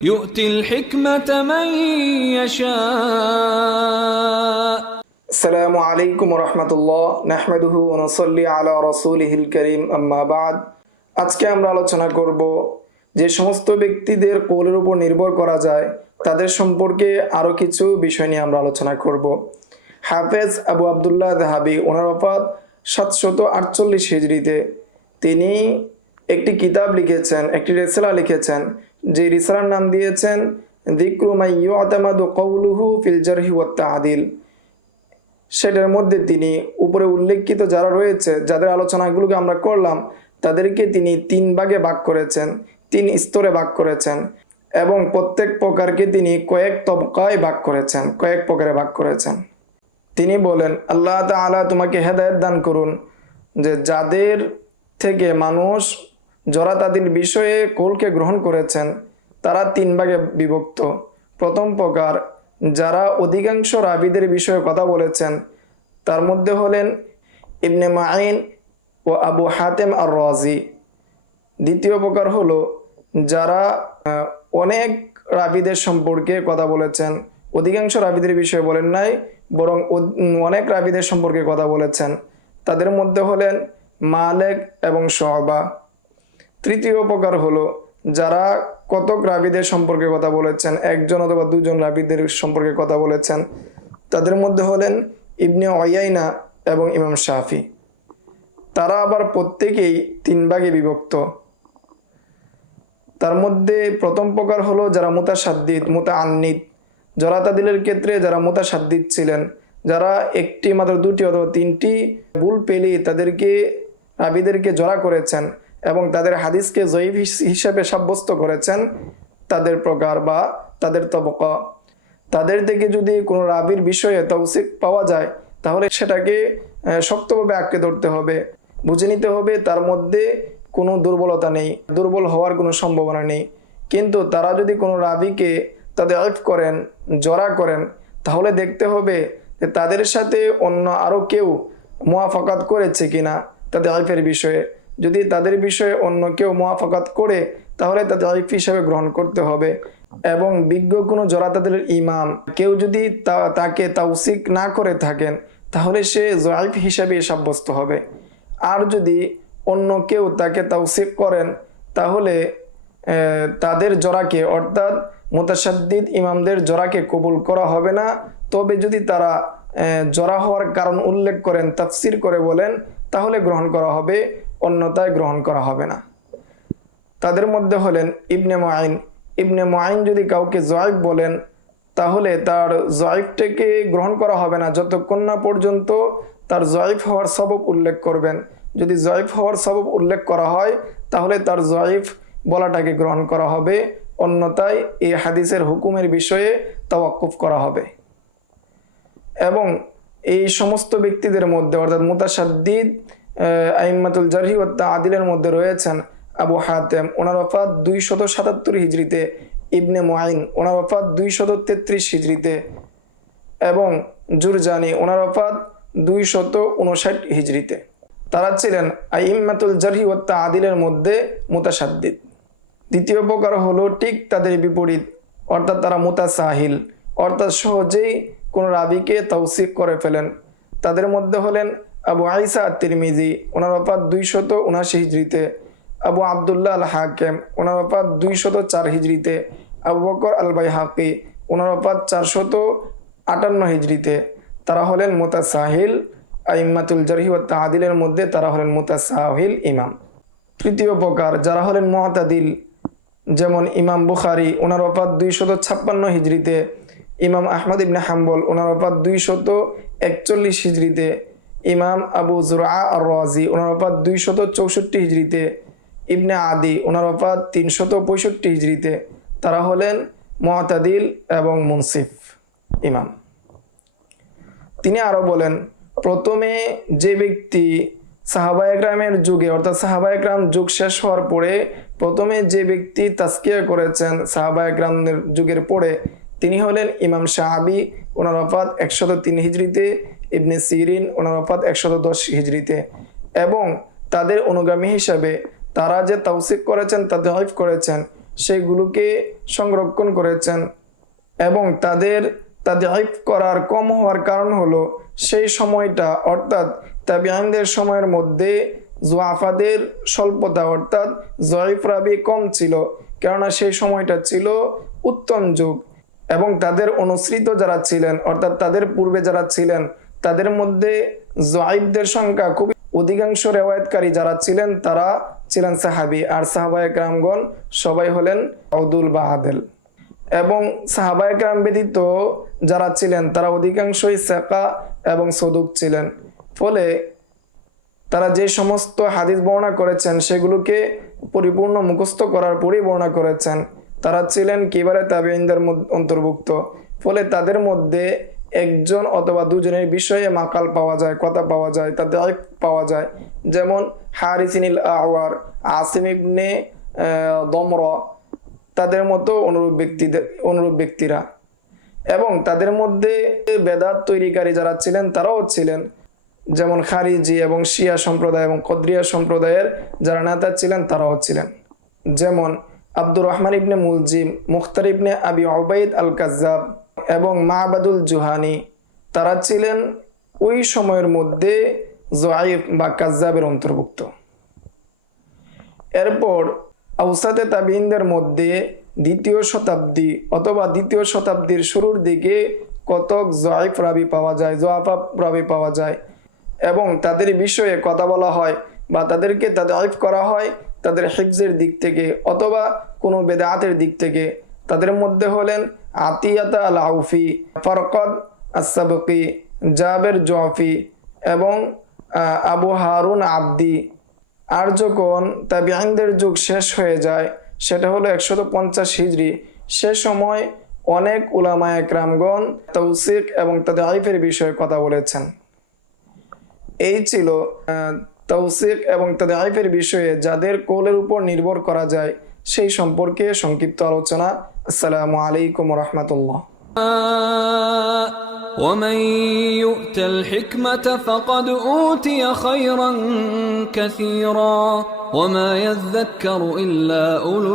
يؤتي الحكمة من يشاء আসসালামু আলাইকুম রহমতুল্লাহ নাহমাদুহু ওয়া নুসাল্লি আলা রাসূলিহিল কারীম আম্মা বাদ। আজকে আমরা আলোচনা করব যে সমস্ত ব্যক্তিদের কওলের উপর নির্ভর করা যায় তাদের সম্পর্কে আরও কিছু বিষয় নিয়ে আমরা আলোচনা করব। হাফেজ আবু আবদুল্লাহ যাহাবি ওনার ওফাত 748 হিজরিতে। তিনি একটি কিতাব লিখেছেন, একটি রিসালা লিখেছেন, যে রিসালার নাম দিয়েছেন যিকরু মান ইউতামাদু কওলুহু ফিল জারহি ওয়াত তা'দিল। সেটার মধ্যে তিনি উপরে উল্লেখিত যারা রয়েছে, যাদের আলোচনাগুলোকে আমরা করলাম, তাদেরকে তিনি 3 ভাগে ভাগ করেছেন, 3 স্তরে ভাগ করেছেন এবং প্রত্যেক প্রকারকে তিনি কয়েক তবকায় ভাগ করেছেন, কয়েক প্রকারে ভাগ করেছেন। তিনি বলেন, আল্লাহ তাআলা তোমাকে হেদায়েত দান করুন যে যাদের থেকে মানুষ তাদের বিষয়ে কওলকে গ্রহণ করেছেন তারা 3 ভাগে বিভক্ত। প্রথম প্রকার, যারা অধিকাংশ রাবীদের বিষয়ে কথা বলেছেন, তার মধ্যে হলেন ইবনে মাঈন ও আবু হাতেম আর রাজি। দ্বিতীয় প্রকার হলো যারা অনেক রাবীদের সম্পর্কে কথা বলেছেন, অধিকাংশ রাবীদের বিষয়ে বলেন নাই, বরং অনেক রাবীদের সম্পর্কে কথা বলেছেন, তাদের মধ্যে হলেন মালিক এবং শুআবা। তৃতীয় প্রকার হলো যারা কতক রাবীদের সম্পর্কে কথা বলেছেন, একজন অথবা দুজন রাবীদের সম্পর্কে কথা বলেছেন, তাদের মধ্যে হলেন ইবনে উয়াইনা এবং ইমাম শাফি। তারা আবার প্রত্যেকেই 3 ভাগে বিভক্ত। তার মধ্যে প্রথম প্রকার হলো যারা মুতাশাদ্দিদ, মুতাআন্নিদ, জরাতাদিলের ক্ষেত্রে যারা মুতাশাদ্দিদ ছিলেন, যারা একটি মাত্র 2টি অথবা 3টি ভুল পেলেই তাদেরকে রাবীদেরকে জড়া করেছেন এবং তাদের হাদিসকে জয়ীফ হিসাবে সাব্যস্ত করেছেন, তাদের প্রকার বা তাদের তবকা। তাদের থেকে যদি কোনো রাবীর বিষয়ে তৌসিক পাওয়া যায় তাহলে সেটাকে শক্তভাবে আঁকড়ে ধরতে হবে, বুঝে নিতে হবে তার মধ্যে কোনো দুর্বলতা নেই, দুর্বল হওয়ার কোনো সম্ভাবনা নেই। কিন্তু তারা যদি কোনো রাবীকে তাদের আইফ করেন, জড়া করেন, তাহলে দেখতে হবে যে তাদের সাথে অন্য আরও কেউ মুওয়াফাকাত করেছে কিনা তাদের আইফের বিষয়ে। যদি তাদের বিষয়ে অন্য কেউ মুওয়াফাকাত করে তাহলে তাদের আইফ হিসাবে গ্রহণ করতে হবে। এবং বিজ্ঞ কোনো জরাতাদের ইমাম কেউ যদি তাকে তাওসিক না করে থাকেন তাহলে সে জয়ীফ হিসাবে সাব্যস্ত হবে। আর যদি অন্য কেউ তাকে তাওসিক করেন তাহলে তাদের জরাকে, অর্থাৎ মুতাশাদ্দিদ ইমামদের জরাকে কবুল করা হবে না। তবে যদি তারা জরা হওয়ার কারণ উল্লেখ করেন, তাফসির করে বলেন, তাহলে গ্রহণ করা হবে, অন্যথায় গ্রহণ করা হবে না। তাদের মধ্যে হলেন ইবনে মুঈন। ইবনে মুঈন যদি কাউকে জয়ীফ বলেন তাহলে তার জয়ীফটাকে গ্রহণ করা হবে না যতক্ষণ না পর্যন্ত তার জয়ীফ হওয়ার সবব উল্লেখ করবেন। যদি জয়ীফ হওয়ার সবব উল্লেখ করা হয় তাহলে তার জয়ীফ বলাটাকে গ্রহণ করা হবে, অন্যথায় এই হাদিসের হুকুমের বিষয়ে তাওয়াক্কুফ করা হবে। এবং এই সমস্ত ব্যক্তিদের মধ্যে, অর্থাৎ মুতাশাদ্দিদ আইম্মাতুল জারহি ওয়াত তা'দিলের মধ্যে রয়েছেন আবু হাতেম, ওনার ওফাত 277 হিজরিতে, ইবনে মুঈন ওনার ওফাত 233 হিজরিতে এবং জুরজানি ওনার ওফাত 259 হিজরিতে। তারা ছিলেন আইম্মাতুল জারহি ওয়াত তা'দিলের মধ্যে মুতাশাদ্দিদ। দ্বিতীয় প্রকার হলো ঠিক তাদের বিপরীত, অর্থাৎ তারা মুতাসাহিল, অর্থাৎ সহজেই কোনো রাবীকে তাওসিক করে ফেলেন। তাদের মধ্যে হলেন আবু ঈসা আত-তিরমিজি, ওনার ওফাত 279 হিজরিতে, আবু আবদুল্লাহ আল হাকিম ওনার ওফাত 204 হিজরিতে, আবু বকর আল বাইহাকি ওনার ওফাত 458 হিজরিতে। তারা হলেন মুতাসাহিল আইম্মাতুল জারহি ওয়াত তা'দিলের মধ্যে, তারা হলেন মুতাসাহিল ইমাম। তৃতীয় প্রকার যারা হলেন মুআতাদিল, যেমন ইমাম বুখারী ওনার ওফাত 256 হিজরিতে, ইমাম আহমদ ইবনে হাম্বল ওনার ওফাত 241 হিজরিতে, ইমাম আবু যুরআ আর রাজি ওনার ওফাত 264 হিজরিতে, ইবনে আদি ওনার ওফাত 365 হিজরিতে। তারা হলেন মুআতাদিল এবং মুনসিফ ইমাম। তিনি আরো বলেন, প্রথমে যে ব্যক্তি সাহাবায়ে কেরামের যুগে, অর্থাৎ সাহাবায়ে কেরাম যুগ শেষ হওয়ার পরে প্রথমে যে ব্যক্তি তাজকিয়া করেছেন সাহাবায়ে কেরামের যুগের পরে, তিনি হলেন ইমাম শাআবী, ওনার ওফাত 103 হিজরিতে, ইবনে সিরিন ওনার ওফাত 110 হিজরিতে। এবং তাদের অনুগামী হিসাবে তারা যে তাওসিক করেছেন, তাদঈফ করেছেন, সেগুলোকে সংরক্ষণ করেছেন এবং তাদের তাদঈফ করার কম হওয়ার কারণ হলো সেই সময়টা অর্থাৎ তাবিঈনদের সময়ের মধ্যে যুআফাদের স্বল্পতা অর্থাৎ যঈফ রাবী কম ছিল, কেননা সেই সময়টা ছিল উত্তম যুগ এবং তাদের অনুসৃত যারা ছিলেন অর্থাৎ তাদের পূর্বে যারা ছিলেন তাদের মধ্যে যঈফদের সংখ্যা খুব অধিকাংশ রেওয়ায়াতকারী যারা ছিলেন তারা ছিলেন সাহাবী, আর সাহাবায়ে কেরামগণ সবাই হলেন উদুল বা আদেল। এবং সাহাবায়ে কেরাম ব্যতীত যারা ছিলেন তারা অধিকাংশই সিকা এবং সদুক ছিলেন, ফলে তারা যে সমস্ত হাদিস বর্ণনা করেছেন সেগুলোকে পরিপূর্ণ মুখস্থ করার পরেই বর্ণনা করেছেন। তারা ছিলেন কিবারে তাবিঈনদের অন্তর্ভুক্ত, ফলে তাদের মধ্যে একজন অথবা দুজনের বিষয়ে মাকাল পাওয়া যায়, কথা পাওয়া যায়, তাদঈফ পাওয়া যায়। যেমন হারিসিনিল আওয়ার, আসিম ইবনে দমর, তাদের মতো অনুরূপ ব্যক্তিরা। এবং তাদের মধ্যে বেদাত তৈরিকারী যারা ছিলেন তারাও ছিলেন, যেমন খারিজি এবং শিয়া সম্প্রদায় এবং কদরিয়া সম্প্রদায়ের যারা নেতা ছিলেন তারাও ছিলেন। যেমন আব্দুর রহমান ইবনে মুলজিম, মুখতার ইবনে আবি উবাইদ আল কাজ্জাব এবং মা'বাদুল জুহানি, তারা ছিলেন ওই সময়ের মধ্যে যঈফ বা কাজ্জাবের অন্তর্ভুক্ত। এরপর আওসাতে তাবিঈনদের মধ্যে দ্বিতীয় শতাব্দী অথবা দ্বিতীয় শতাব্দীর শুরুর দিকে কতক যঈফ রাবী পাওয়া যায়, যআফা রাবী পাওয়া যায় এবং তাদের বিষয়ে কথা বলা হয় বা তাদেরকে তাদঈফ করা হয় তাদের হিফজের দিক থেকে অথবা কোনো বেদাতের দিক থেকে। তাদের মধ্যে হলেন আতিয়াতা আল আউফি, ফারকাদ আস-সাবকি, জাবের জুআফি এবং আবু হারুন আবদি। আর যখন তাবিঈনদের যুগ শেষ হয়ে যায়, সেটা হলো 150 হিজরি, সে সময় অনেক উলামায়ে কেরামগণ তাওসীক এবং তাদঈফের বিষয়ে কথা বলেছেন। এই ছিল তাওসীক এবং তাদঈফের বিষয়ে যাদের কওলের উপর নির্ভর করা যায় সেই সম্পর্কে সংক্ষিপ্ত আলোচনা। আসসালামু আলাইকুম ওয়া রাহমাতুল্লাহ। ومن يؤت الحكمة فقد أوتي خيرا كثيرا وما يذكر إلا أولو